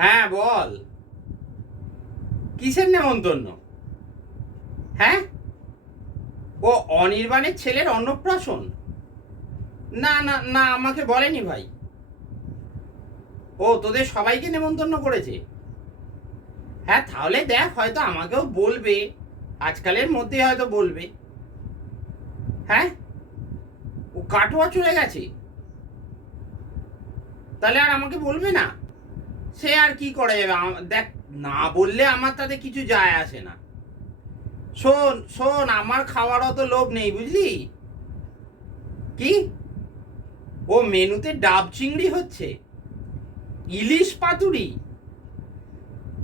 হ্যাঁ বল, কিসের নেমন্তন্ন? হ্যাঁ, ও অনির্বাণের ছেলের অন্নপ্রাশন? না না না, আমাকে বলেনি ভাই। ও তোদের সবাইকে নেমন্তন্ন করেছে? হ্যাঁ, তাহলে দেখ, হয়তো আমাকেও বলবে, আজকালের মধ্যে হয়তো বলবে। হ্যাঁ, ও কাটোয়া চলে গেছে, তাহলে আর আমাকে বলবে না? সে আর কি করা যাবে, দেখ, না বললে আমার তাতে কিছু যায় আসে না। শোন শোন, আমার খাওয়ার অত লোভ নেই, বুঝলি? কি? ও মেনুতে ডাব চিংড়ি হচ্ছে, ইলিশ পাতুরি,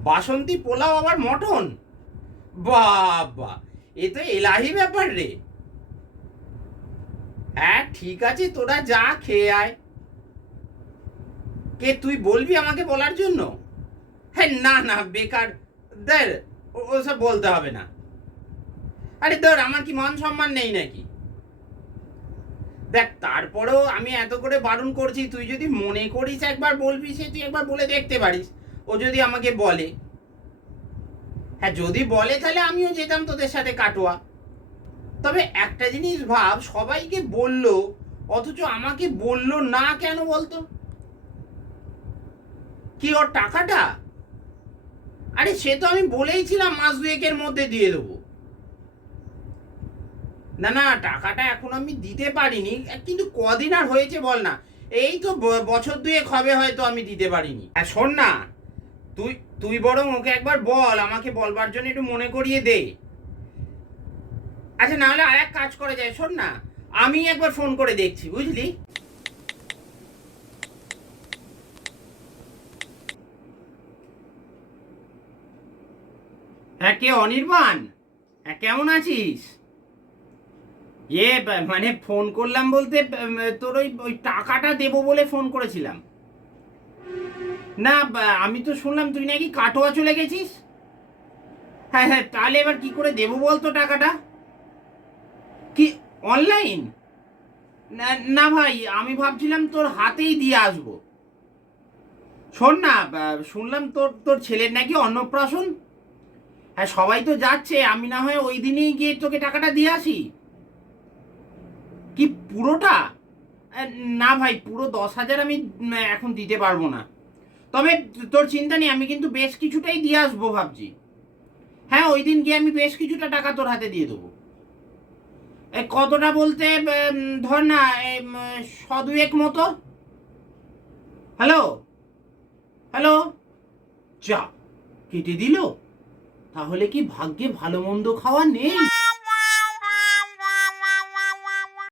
বাসন্তী পোলাও, আবার মটন। বাবা, এ তো এলাহি ব্যাপার রে। হ্যাঁ ঠিক আছে, তোরা যা খেয়ে আয়। কে তুই বলবি আমাকে বলার জন্য? হ্যাঁ না না, বেকার। দের, ওসব বলতে হবে না। আরে ধর, আমার কি মান সম্মান নেই নাকি? দেখ, তারপরেও আমি এত করে বারণ করছি, তুই যদি মনে করিস একবার বলবি, সে তুই একবার বলে দেখতে পারিস। ও যদি আমাকে বলে, হ্যাঁ যদি বলে, তাহলে আমিও যেতাম তোদের সাথে কাটোয়া। তবে একটা জিনিস ভাব, সবাইকে বললো অথচ আমাকে বললো না কেন বলতো? কি ওর টাকাটা? আরে সে তো আমি বলেইছিলাম মাস দুয়েকের মধ্যে দিয়ে দেবো। না না, টাকাটা এখন আমি দিতে পারিনি, কিন্তু কদিন আর হয়েছে বল না? এই তো বছর দুয়েক হবে হয়তো আমি দিতে পারিনি। আর শোন না, তুই তুই বরং ওকে একবার বল, আমাকে বলবার জন্য একটু মনে করিয়ে দে। আচ্ছা, নাহলে আর এক কাজ করা যায়, শোন না, আমি একবার ফোন করে দেখছি, বুঝলি? হ্যাঁ, কে? অনির্বাণ? হ্যাঁ, কেমন আছিস? মানে ফোন করলাম বলতে, তোর ওই ওই টাকাটা দেবো বলে ফোন করেছিলাম। না, আমি তো শুনলাম তুই নাকি কাটোয়া চলে গেছিস। হ্যাঁ হ্যাঁ, তাহলে এবার কি করে দেবো বলতো টাকাটা? কি, অনলাইন? না না ভাই, আমি ভাবছিলাম তোর হাতেই দিয়ে আসবো। শোন না, শুনলাম তোর তোর ছেলের নাকি অন্নপ্রাশন। হ্যাঁ, সবাই তো যাচ্ছে, আমি না হয় ওই দিনই গিয়ে তোকে টাকাটা দিয়ে আসি। কি, পুরোটা? না ভাই, পুরো 10,000 আমি এখন দিতে পারবো না। তবে তোর চিন্তা নেই, আমি কিন্তু বেশ কিছুটাই দিয়ে আসবো ভাবছি। হ্যাঁ, ওই দিন গিয়ে আমি বেশ কিছুটা টাকা তোর হাতে দিয়ে দেবো। কতটা বলতে, ধর না, দুয়েক মতো। Hello, hello. যা, কেটে দিল। তাহলে কি ভাগ্যে ভালো মন্দ খাওয়া নেই?